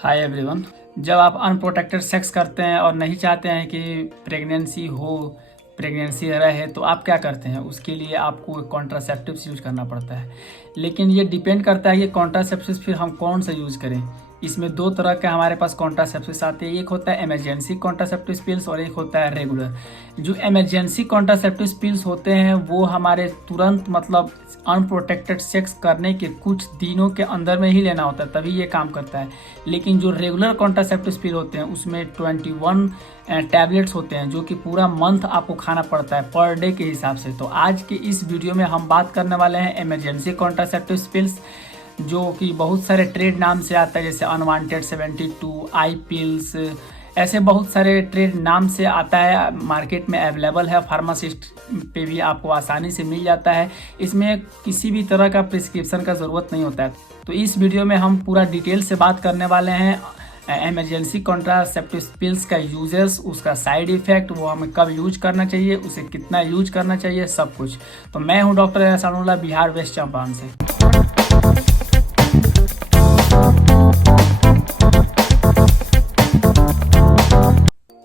Hi everyone. जब आप unprotected sex करते हैं और नहीं चाहते हैं कि प्रेगनेंसी रहे तो आप क्या करते हैं? उसके लिए आपको कॉन्ट्रासेप्टिव्स यूज करना पड़ता है। लेकिन ये डिपेंड करता है कि कॉन्ट्रासेप्टिव्स फिर हम कौन सा यूज़ करें। इसमें दो तरह के हमारे पास कॉन्ट्रासेप्टिव्स आते हैं। एक होता है इमरजेंसी कॉन्ट्रासेप्टिव पिल्स और एक होता है रेगुलर। जो इमरजेंसी कॉन्ट्रासेप्टिव पिल्स होते हैं वो हमारे तुरंत मतलब अनप्रोटेक्टेड सेक्स करने के कुछ दिनों के अंदर में ही लेना होता है, तभी ये काम करता है। लेकिन जो रेगुलर कॉन्ट्रासेप्टिव पिल होते हैं उसमें 21 टैबलेट्स होते हैं जो कि पूरा मंथ आपको खाना पड़ता है पर डे के हिसाब से। तो आज के इस वीडियो में हम बात करने वाले हैं इमरजेंसी कॉन्ट्रासेप्टिव पिल्स, जो कि बहुत सारे ट्रेड नाम से आता है, जैसे अनवांटेड 72, आई पिल्स, ऐसे बहुत सारे ट्रेड नाम से आता है। मार्केट में अवेलेबल है, फार्मासिस्ट पे भी आपको आसानी से मिल जाता है। इसमें किसी भी तरह का प्रिस्क्रिप्शन का ज़रूरत नहीं होता है। तो इस वीडियो में हम पूरा डिटेल से बात करने वाले हैं इमरजेंसी कॉन्ट्रासेप्टिव पिल्स का यूजेस, उसका साइड इफ़ेक्ट, वो हमें कब यूज करना चाहिए, उसे कितना यूज करना चाहिए, सब कुछ। तो मैं हूँ डॉक्टर एहसानुल्लाह, बिहार वेस्ट चंपारण से।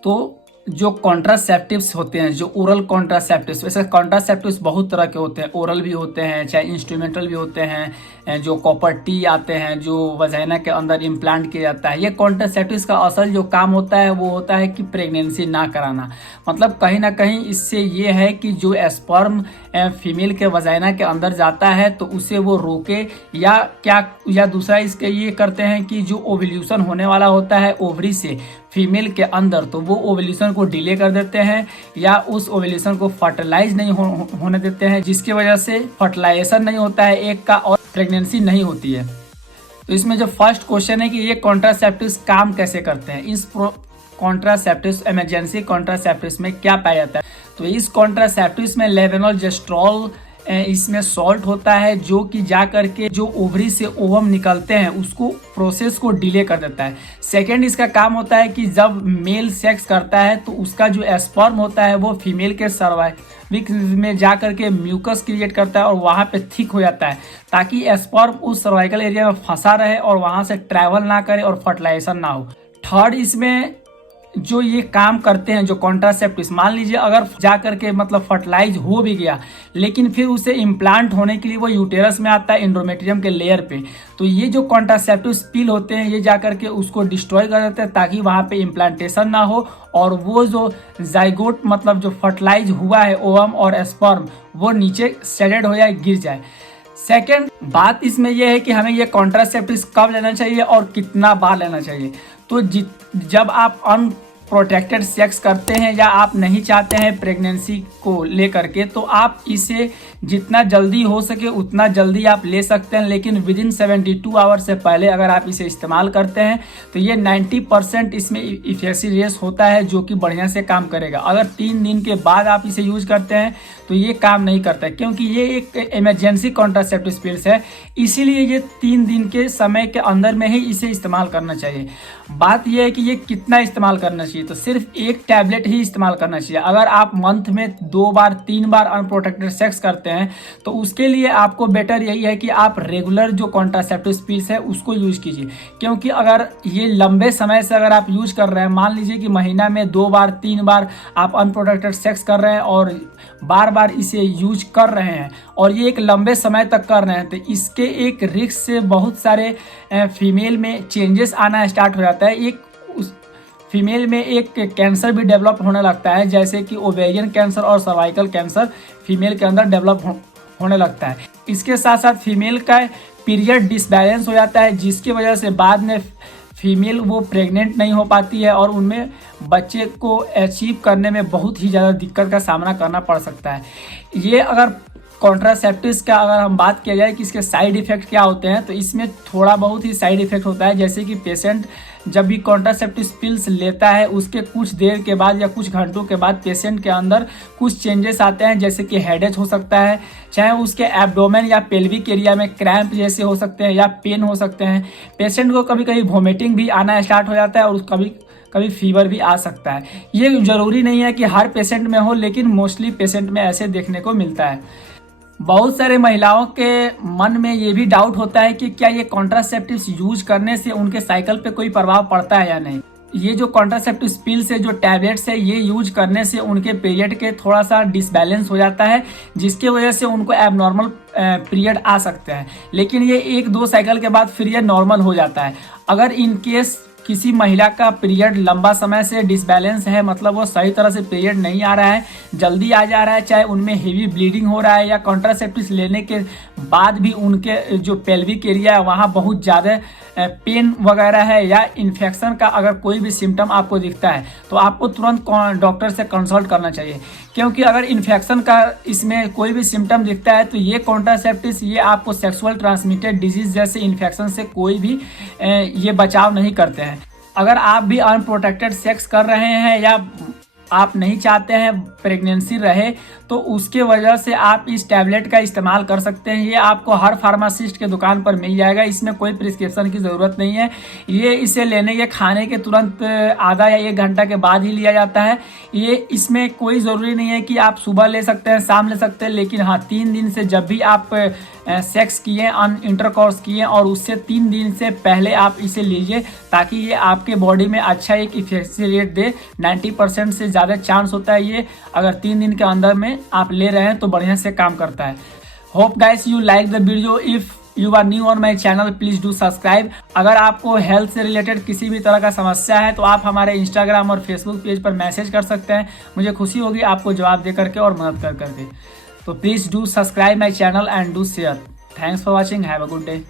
तो जो कॉन्ट्रासेप्टिव्स होते हैं, जो ओरल कॉन्ट्रासेप्टिव्स, वैसे कॉन्ट्रासेप्टिव्स बहुत तरह के होते हैं। ओरल भी होते हैं, चाहे इंस्ट्रूमेंटल भी होते हैं, जो कॉपर टी आते हैं, जो वजाइना के अंदर इम्प्लांट किया जाता है। ये कॉन्ट्रासेप्टिव्स का असल जो काम होता है वो होता है कि प्रेगनेंसी ना कराना। मतलब कहीं ना कहीं इससे ये है कि जो स्पर्म फीमेल के वजाइना के अंदर जाता है तो उसे वो रोके, या दूसरा इसके ये करते हैं कि जो ओव्यूलेशन होने वाला होता है ओवरी से फीमेल के अंदर, तो वो ओव्यूलेशन को डिले कर देते हैं या उस ओव्यूलेशन को फर्टिलाइज नहीं होने देते हैं, जिसकी वजह से फर्टिलाइजेशन नहीं होता है एक का और प्रेगनेंसी नहीं होती है। तो इसमें जो फर्स्ट क्वेश्चन है कि ये कॉन्ट्रासेप्टिव्स काम कैसे करते हैं, इस कॉन्ट्रासेप्टिव्स इमरजेंसी कॉन्ट्रासेप्टिव्स में क्या पाया जाता है। तो इस कॉन्ट्रासेप्टिव्स में लेवेनोजेस्ट्रॉल इसमें सॉल्ट होता है, जो कि जा करके जो ओवरी से ओवम निकलते हैं उसको प्रोसेस को डिले कर देता है। सेकंड इसका काम होता है कि जब मेल सेक्स करता है तो उसका जो स्पर्म होता है वो फीमेल के सर्वाइकल में जा करके म्यूकस क्रिएट करता है और वहाँ पे थिक हो जाता है, ताकि स्पर्म उस सर्वाइकल एरिया में फंसा रहे और वहाँ से ट्रैवल ना करे और फर्टिलाइजेशन ना हो। थर्ड इसमें जो ये काम करते हैं जो कॉन्ट्रासेप्टिव्स, मान लीजिए अगर जा करके मतलब फर्टिलाइज हो भी गया लेकिन फिर उसे इम्प्लांट होने के लिए वो यूटेरस में आता है एंडोमेट्रियम के लेयर पे, तो ये जो कॉन्ट्रासेप्टिव्स पिल होते हैं ये जा करके उसको डिस्ट्रॉय कर देते हैं ताकि वहाँ पे इम्प्लांटेशन ना हो और वो जो जाइगोट मतलब जो फर्टिलाइज हुआ है ओवम और स्पर्म वो नीचे शेडेड हो जाए, गिर जाए। सेकेंड बात इसमें यह है कि हमें ये कॉन्ट्रासेप्टिव्स कब लेना चाहिए और कितना बार लेना चाहिए। तो जब आप अनप्रोटेक्टेड सेक्स करते हैं या आप नहीं चाहते हैं प्रेगनेंसी को लेकर के, तो आप इसे जितना जल्दी हो सके उतना जल्दी आप ले सकते हैं, लेकिन विदिन 72 आवर से पहले अगर आप इसे इस्तेमाल करते हैं तो ये 90% इसमें इफेक्टिव रेस होता है, जो कि बढ़िया से काम करेगा। अगर 3 दिन के बाद आप इसे यूज करते हैं तो ये काम नहीं करता है, क्योंकि ये एक इमरजेंसी कॉन्ट्रासेप्टिव पिल्स है, इसीलिए ये 3 दिन के समय के अंदर में ही इसे इस्तेमाल करना चाहिए। बात यह है कि ये कितना इस्तेमाल करना चाहिए, तो सिर्फ एक टैबलेट ही इस्तेमाल करना चाहिए। अगर आप मंथ में 2 बार 3 बार अनप्रोटेक्टेड सेक्स करते हैं तो उसके लिए आपको बेटर यही है कि आप रेगुलर जो कॉन्ट्रासेप्टिव पिल्स है उसको यूज कीजिए, क्योंकि अगर ये लंबे समय से अगर आप यूज कर रहे हैं, मान लीजिए कि महीना में 2 बार 3 बार आप अनप्रोटेक्टेड सेक्स कर रहे हैं और बार बार इसे यूज कर रहे हैं और ये एक लंबे समय तक कर रहे हैं, तो इसके एक रिस्क से बहुत सारे फीमेल में चेंजेस आना स्टार्ट हो जाता है। उस फीमेल में एक कैंसर भी डेवलप होने लगता है, जैसे कि ओवेरियन कैंसर और सर्वाइकल कैंसर फीमेल के अंदर डेवलप होने लगता है। इसके साथ साथ फीमेल का पीरियड डिसबैलेंस हो जाता है, जिसकी वजह से बाद में फीमेल वो प्रेग्नेंट नहीं हो पाती है और उनमें बच्चे को अचीव करने में बहुत ही ज़्यादा दिक्कत का सामना करना पड़ सकता है। ये अगर कॉन्ट्रासेप्टिव्स का अगर हम बात किया जाए कि इसके साइड इफ़ेक्ट क्या होते हैं, तो इसमें थोड़ा बहुत ही साइड इफ़ेक्ट होता है, जैसे कि पेशेंट जब भी कॉन्ट्रासेप्टिव पिल्स लेता है उसके कुछ देर के बाद या कुछ घंटों के बाद पेशेंट के अंदर कुछ चेंजेस आते हैं, जैसे कि हेडेक हो सकता है, चाहे उसके एब्डोमेन या पेल्विक एरिया में क्रैम्प जैसे हो सकते हैं या पेन हो सकते हैं। पेशेंट को कभी कभी वोमिटिंग भी आना स्टार्ट हो जाता है और कभी फीवर भी आ सकता है। ये ज़रूरी नहीं है कि हर पेशेंट में हो, लेकिन मोस्टली पेशेंट में ऐसे देखने को मिलता है। बहुत सारे महिलाओं के मन में ये भी डाउट होता है कि क्या ये कॉन्ट्रासेप्टिव्स यूज करने से उनके साइकिल पे कोई प्रभाव पड़ता है या नहीं। ये जो कॉन्ट्रासेप्टिव पिल्स है, जो टैबलेट्स है, ये यूज करने से उनके पीरियड के थोड़ा सा डिसबैलेंस हो जाता है, जिसकी वजह से उनको एबनॉर्मल पीरियड आ सकते हैं। लेकिन ये 1-2 साइकिल के बाद फिर ये नॉर्मल हो जाता है। अगर इन केस किसी महिला का पीरियड लंबा समय से डिसबैलेंस है, मतलब वो सही तरह से पीरियड नहीं आ रहा है, जल्दी आ जा रहा है, चाहे उनमें हेवी ब्लीडिंग हो रहा है या कॉन्ट्रासेप्टिव लेने के बाद भी उनके जो पेल्विक एरिया है वहाँ बहुत ज़्यादा पेन वगैरह है या इन्फेक्शन का अगर कोई भी सिम्टम आपको दिखता है, तो आपको तुरंत डॉक्टर से कंसल्ट करना चाहिए। क्योंकि अगर इन्फेक्शन का इसमें कोई भी सिम्टम दिखता है तो ये कॉन्ट्रासेप्टिव्स ये आपको सेक्सुअल ट्रांसमिटेड डिजीज जैसे इन्फेक्शन से कोई भी ये बचाव नहीं करते हैं। अगर आप भी अनप्रोटेक्टेड सेक्स कर रहे हैं या आप नहीं चाहते हैं प्रेगनेंसी रहे, तो उसके वजह से आप इस टैबलेट का इस्तेमाल कर सकते हैं। ये आपको हर फार्मासिस्ट के दुकान पर मिल जाएगा, इसमें कोई प्रिस्क्रिप्शन की ज़रूरत नहीं है। ये इसे लेने के खाने के तुरंत आधा या 1 घंटा के बाद ही लिया जाता है। ये इसमें कोई ज़रूरी नहीं है कि आप सुबह ले सकते हैं, शाम ले सकते हैं, लेकिन हाँ 3 दिन से जब भी आप सेक्स किए, इंटरकॉर्स किए और उससे 3 दिन से पहले आप इसे लीजिए, ताकि ये आपके बॉडी में अच्छा एक इफेक्टिव रेट दे। 90% से ज़्यादा चांस होता है ये अगर 3 दिन के अंदर में आप ले रहे हैं तो बढ़िया से काम करता है। Hope guys you like the video. If you are new on my channel please do subscribe. अगर आपको हेल्थ से रिलेटेड किसी भी तरह का समस्या है तो आप हमारे इंस्टाग्राम और फेसबुक पेज पर मैसेज कर सकते हैं। मुझे खुशी होगी आपको जवाब दे करके और मदद कर करके। तो please do subscribe my channel and do share. Thanks for watching, have a good day.